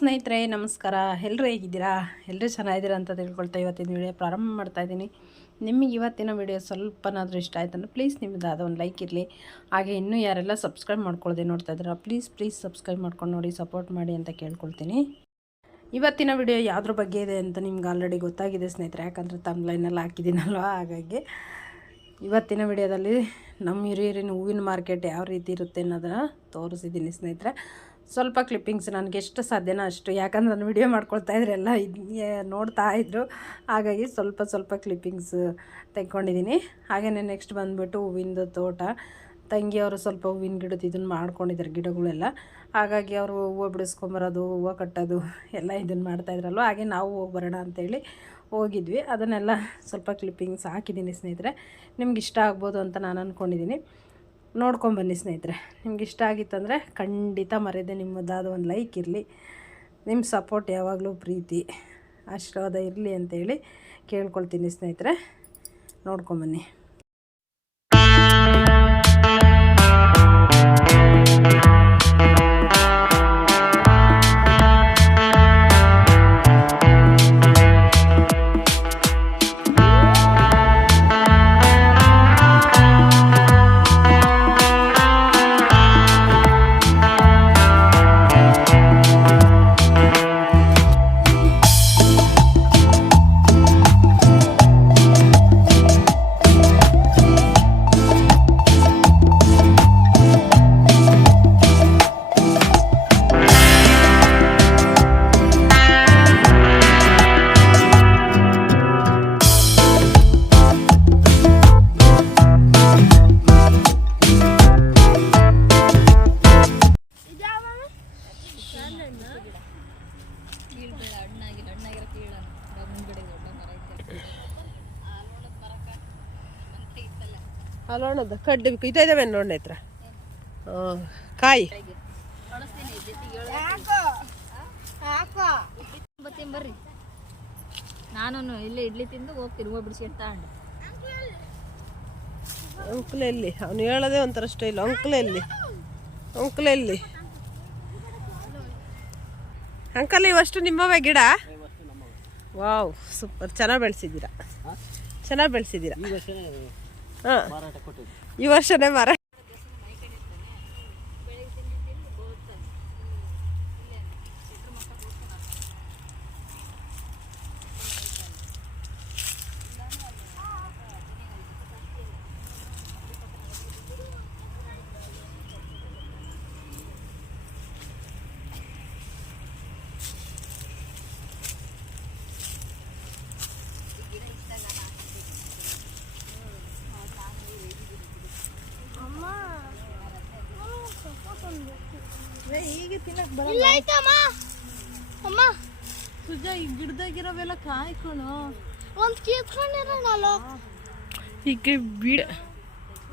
ಸ್ನೇಹಿತರೆ, ನಮಸ್ಕಾರ. ಎಲ್ಲರೂ ಹೇಗಿದ್ದೀರಾ? ಎಲ್ಲರೂ ಚೆನ್ನಾಗಿದ್ದೀರಾ ಅಂತ ತಿಳ್ಕೊಳ್ತಾ ಇವತ್ತಿನ ವಿಡಿಯೋ ಪ್ರಾರಂಭ ಮಾಡ್ತಾಯಿದ್ದೀನಿ. ನಿಮಗೆ ಇವತ್ತಿನ ವಿಡಿಯೋ ಸ್ವಲ್ಪನಾದರೂ ಇಷ್ಟ ಆಯ್ತಂದ್ರೆ ಪ್ಲೀಸ್ ನಿಮ್ಮದು ಅದು ಒಂದು ಲೈಕ್ ಇರಲಿ. ಹಾಗೆ ಇನ್ನೂ ಯಾರೆಲ್ಲ ಸಬ್ಸ್ಕ್ರೈಬ್ ಮಾಡ್ಕೊಳ್ಳದೆ ನೋಡ್ತಾ ಇದ್ದೀರಾ ಪ್ಲೀಸ್ ಸಬ್ಸ್ಕ್ರೈಬ್ ಮಾಡ್ಕೊಂಡು ನೋಡಿ, ಸಪೋರ್ಟ್ ಮಾಡಿ ಅಂತ ಕೇಳ್ಕೊಳ್ತೀನಿ. ಇವತ್ತಿನ ವಿಡಿಯೋ ಯಾವುದ್ರ ಬಗ್ಗೆ ಇದೆ ಅಂತ ನಿಮ್ಗೆ ಆಲ್ರೆಡಿ ಗೊತ್ತಾಗಿದೆ ಸ್ನೇಹಿತರೆ, ಯಾಕಂದರೆ ತಮ್ಲೈನಲ್ಲಿ ಹಾಕಿದ್ದೀನಲ್ವ. ಹಾಗಾಗಿ ಇವತ್ತಿನ ವಿಡಿಯೋದಲ್ಲಿ ನಮ್ಮ ಹಿರಿಯರಿನ ಹೂವಿನ ಮಾರ್ಕೆಟ್ ಯಾವ ರೀತಿ ಇರುತ್ತೆ ಅನ್ನೋದನ್ನು ತೋರಿಸಿದ್ದೀನಿ ಸ್ನೇಹಿತರೆ. ಸ್ವಲ್ಪ ಕ್ಲಿಪ್ಪಿಂಗ್ಸ್ ನನಗೆ ಎಷ್ಟು ಸಾಧ್ಯನೋ ಅಷ್ಟು, ಯಾಕಂದ್ರೆ ನಾನು ವಿಡಿಯೋ ಮಾಡ್ಕೊಳ್ತಾ ಇದ್ರೆಲ್ಲ ನೋಡ್ತಾ ಇದ್ರು. ಹಾಗಾಗಿ ಸ್ವಲ್ಪ ಕ್ಲಿಪ್ಪಿಂಗ್ಸ್ ತೆಕ್ಕೊಂಡಿದ್ದೀನಿ. ಹಾಗೆಯೇ ನೆಕ್ಸ್ಟ್ ಬಂದುಬಿಟ್ಟು ಹೂವಿಂದು ತೋಟ. ತಂಗಿಯವರು ಸ್ವಲ್ಪ ಹೂವಿನ ಗಿಡದ ಇದನ್ನು ಮಾಡ್ಕೊಂಡಿದ್ದಾರೆ, ಗಿಡಗಳೆಲ್ಲ. ಹಾಗಾಗಿ ಅವರು ಹೂವು ಬಿಡಿಸ್ಕೊಂಬರೋದು, ಹೂವು ಕಟ್ಟೋದು ಎಲ್ಲ ಇದನ್ನು ಮಾಡ್ತಾಯಿದ್ರಲ್ವ. ಹಾಗೆ ನಾವು ಹೋಗಿ ಬರೋಣ ಅಂತೇಳಿ ಹೋಗಿದ್ವಿ. ಅದನ್ನೆಲ್ಲ ಸ್ವಲ್ಪ ಕ್ಲಿಪ್ಪಿಂಗ್ಸ್ ಹಾಕಿದ್ದೀನಿ ಸ್ನೇಹಿತರೆ. ನಿಮ್ಗೆ ಇಷ್ಟ ಆಗ್ಬೋದು ಅಂತ ನಾನು ಅಂದ್ಕೊಂಡಿದ್ದೀನಿ. ನೋಡ್ಕೊಂಬನ್ನಿ ಸ್ನೇಹಿತರೆ. ನಿಮ್ಗೆ ಇಷ್ಟ ಆಗಿತ್ತಂದರೆ ಖಂಡಿತ ಮರೆಯದೆ ನಿಮ್ಮದಾದ ಒಂದು ಲೈಕ್ ಇರಲಿ. ನಿಮ್ಮ ಸಪೋರ್ಟ್ ಯಾವಾಗಲೂ ಪ್ರೀತಿ ಆಶೀರ್ವಾದ ಇರಲಿ ಅಂತೇಳಿ ಕೇಳ್ಕೊಳ್ತೀನಿ ಸ್ನೇಹಿತರೆ. ನೋಡ್ಕೊಂಬನ್ನಿ. ಅಲ್ಲೋಣದ ಕಡ್ಡಿ ಇದ್ದಾವೆ ನೋಡಿ ಹತ್ರ ಕಾಯಿ ಬರ್ರಿ. ನಾನು ಇಲ್ಲೇ ಇಡ್ಲಿ ತಿಂದು ಹೋಗ್ತೀನಿ. ಹೂವು ಬಿಡಿಸ್ಕೊಂಡು ತಗೊಂಡು ಅಂಕಲ್ ಎಲ್ಲಿ? ಅವನು ಹೇಳೋದೇ ಒಂಥರ ಸ್ಟೈಲ್. ಅಂಕಲ್ ಎಲ್ಲಿ? ಅಂಕಲ್ ಇವಷ್ಟು ನಿಮ್ಮವೇ ಗಿಡ? Wow, super. ಚೆನ್ನಾಗಿ ಬೆಳೆಸಿದ್ದೀರಾ. ಹಾಂ, ಈ ವರ್ಷನೇ ಮಾರ. ಈಗ ತಿನ್ನಕ್ ಬರಲ್ಲ. ಸುಜಾ, ಈ ಗಿಡದಾಗಿರೋವೆಲ್ಲ ಕಾಯ್ಕೊಳು. ಒಂದು ಕೀತ್ಕೊಂಡಿರೋಣ ಈಗ ಬಿಡ.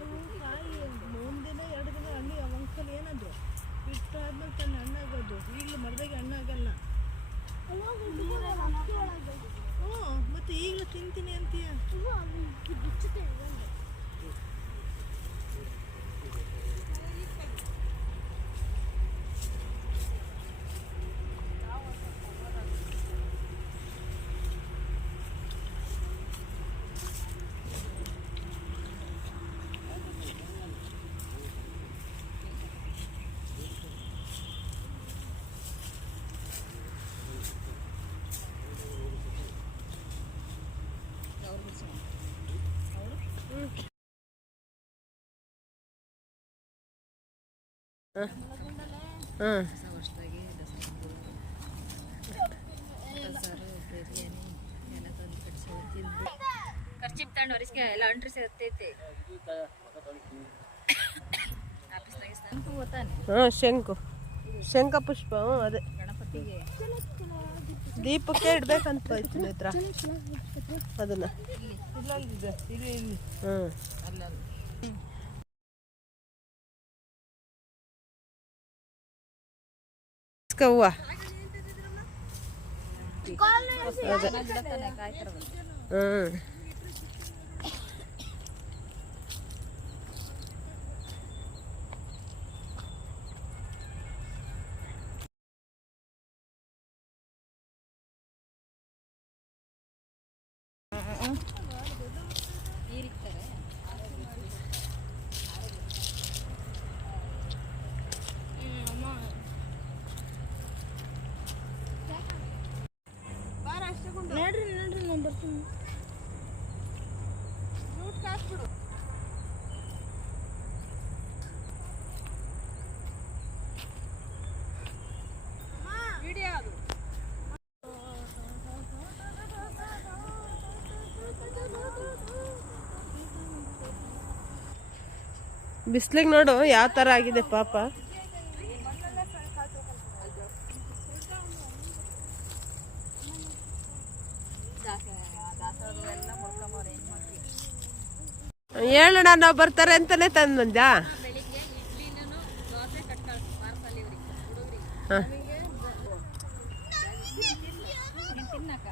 ಒಂದಿನ 2 ದಿನ ಹಣ್ಣು. ಅಂಕಲ್ ಏನದು ಬಿಟ್ಟು ಆದ್ಮೇಲೆ ತನ್ನ ಹಣ್ಣಾಗೋದು. ಈಗಲೂ ಮರದಾಗಿ ಹಣ್ಣಾಗಲ್ಲ. ಮತ್ತೆ ಈಗಲೂ ತಿಂತೀನಿ ಅಂತೀಯ? ಖರ್ಚಿಪ್ ತಗೊಂಡು ವರಿಸ್ಗೆ ಎಲ್ಲ ಅಂಟ್ರಿ ಸೇರ್ತೈತೆ. ಶಂಖ ಪುಷ್ಪ. ಅದೇ ಗಣಪತಿಗೆ ದೀಪಕ್ಕೆ ಇಡ್ಬೇಕಂತ ಆಯ್ತು ಹತ್ರ ಅದನ್ನ. ಹೂವ ಹ್ಞೂ ನೋಡ್ರಿ ನಾನು ಬರ್ತೀನಿ. ಬಿಸ್ಲಿಗೆ ನೋಡು ಯಾವ ಥರ ಆಗಿದೆ ಪಾಪ. ಹೇಳೋಣ ನಾವು ಬರ್ತಾರೆ ಅಂತಾನೆ ತಂದು ಮಂಜ. ಬೆಳಿಗ್ಗೆ ಇಡ್ಲಿನೂ ದೋಸೆ ಕಟ್ಕಳ್ಸಿ ಪಾರ್ಸಲ್ ಇವ್ರಿಗೆ ಹುಡುಗ್ರಿಗೆ ಹಾಂ ತಿನ್ನಕ್ಕ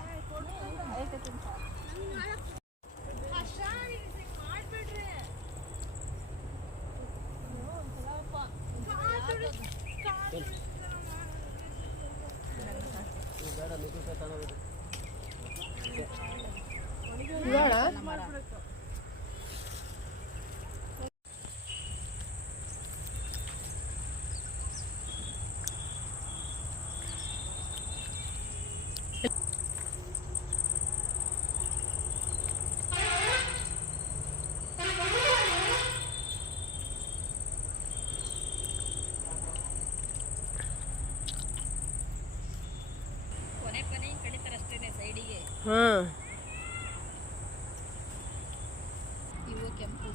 ಕೊನೆ ಕಡಿತಾರಷ್ಟೇನೆ ಸೈಡಿಗೆ. ಹಾಂ ಇವು ಕೆಂಪು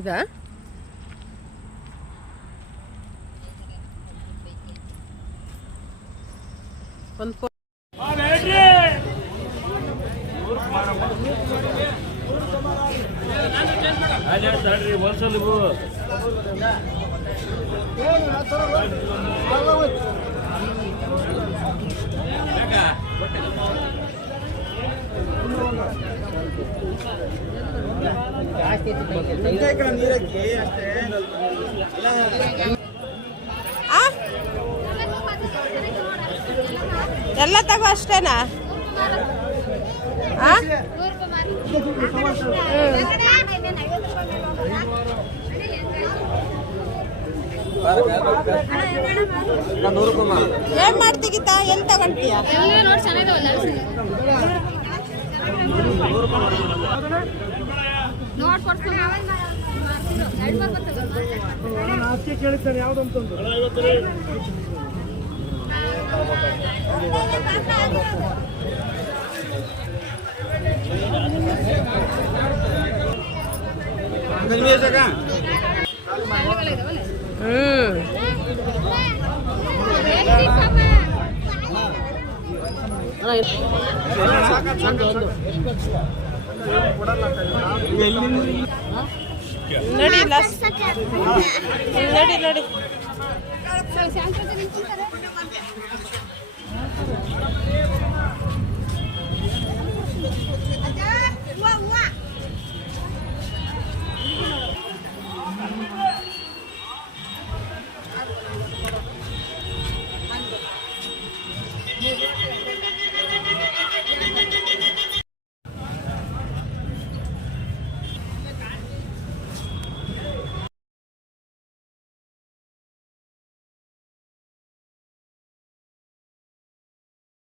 ಇದಾ ಒಂದು ಎಲ್ಲ ತಗೋ ಅಷ್ಟೇನಾ? ಏನ್ ಮಾಡ್ತೀಗಿತ್ತ? ಎಲ್ಲಿ ತಗೊಂತೀಯ? ನೋಡಿ ಚೆನ್ನಾಗಿದಾವಲ್ಲ ನೋಡ್ಕೊಡ್ತೀನಿ. ಕೇಳಿದ್ದಾರೆ ಯಾವ್ದಂತಂದು ನಡಿ ನಡಿ ನಡಿ.